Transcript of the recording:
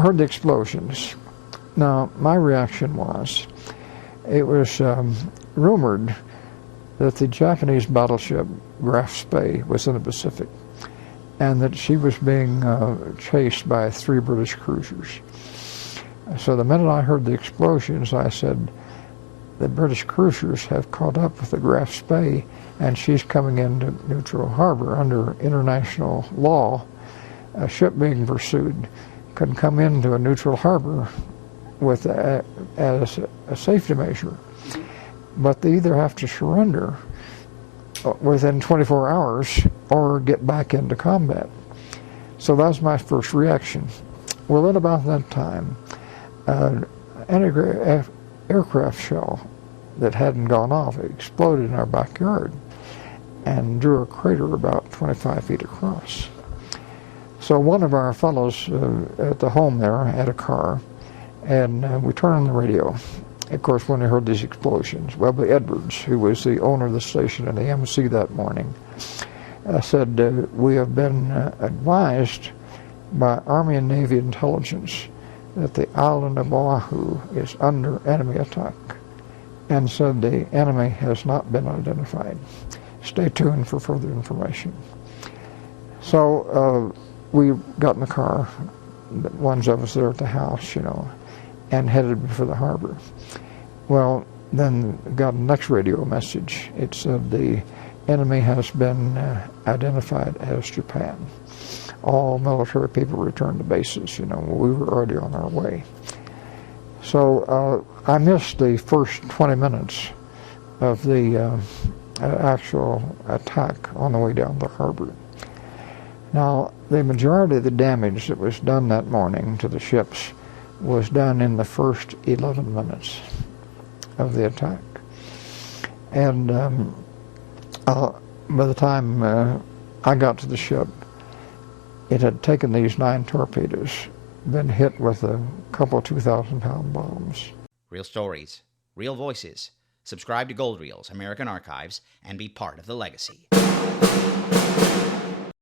heard the explosions. Now, my reaction was, it was rumored that the Japanese battleship Graf Spee was in the Pacific, and that she was being chased by 3 British cruisers. So the minute I heard the explosions, I said, the British cruisers have caught up with the Graf Spee, and she's coming into neutral harbor. Under international law, a ship being pursued can come into a neutral harbor with as a safety measure, but they either have to surrender within 24 hours or get back into combat. So that was my first reaction. Well, at about that time, an aircraft shell that hadn't gone off exploded in our backyard and drew a crater about 25 feet across. So one of our fellows at the home there had a car, and we turned on the radio. Of course, when we heard these explosions, Webley Edwards, who was the owner of the station and the MC that morning, said, we have been advised by Army and Navy intelligence that the island of Oahu is under enemy attack, and said the enemy has not been identified. Stay tuned for further information. So we got in the car, the ones of us there at the house, and headed for the harbor. Well, then got a next radio message. It said the enemy has been identified as Japan. All military people returned to bases. We were already on our way. So I missed the first 20 minutes of the actual attack on the way down the harbor. Now, the majority of the damage that was done that morning to the ships was done in the first 11 minutes of the attack. And by the time I got to the ship, it had taken these 9 torpedoes, been hit with a couple of 2,000-pound bombs. Real stories, real voices. Subscribe to Gold Reels, American Archives, and be part of the legacy.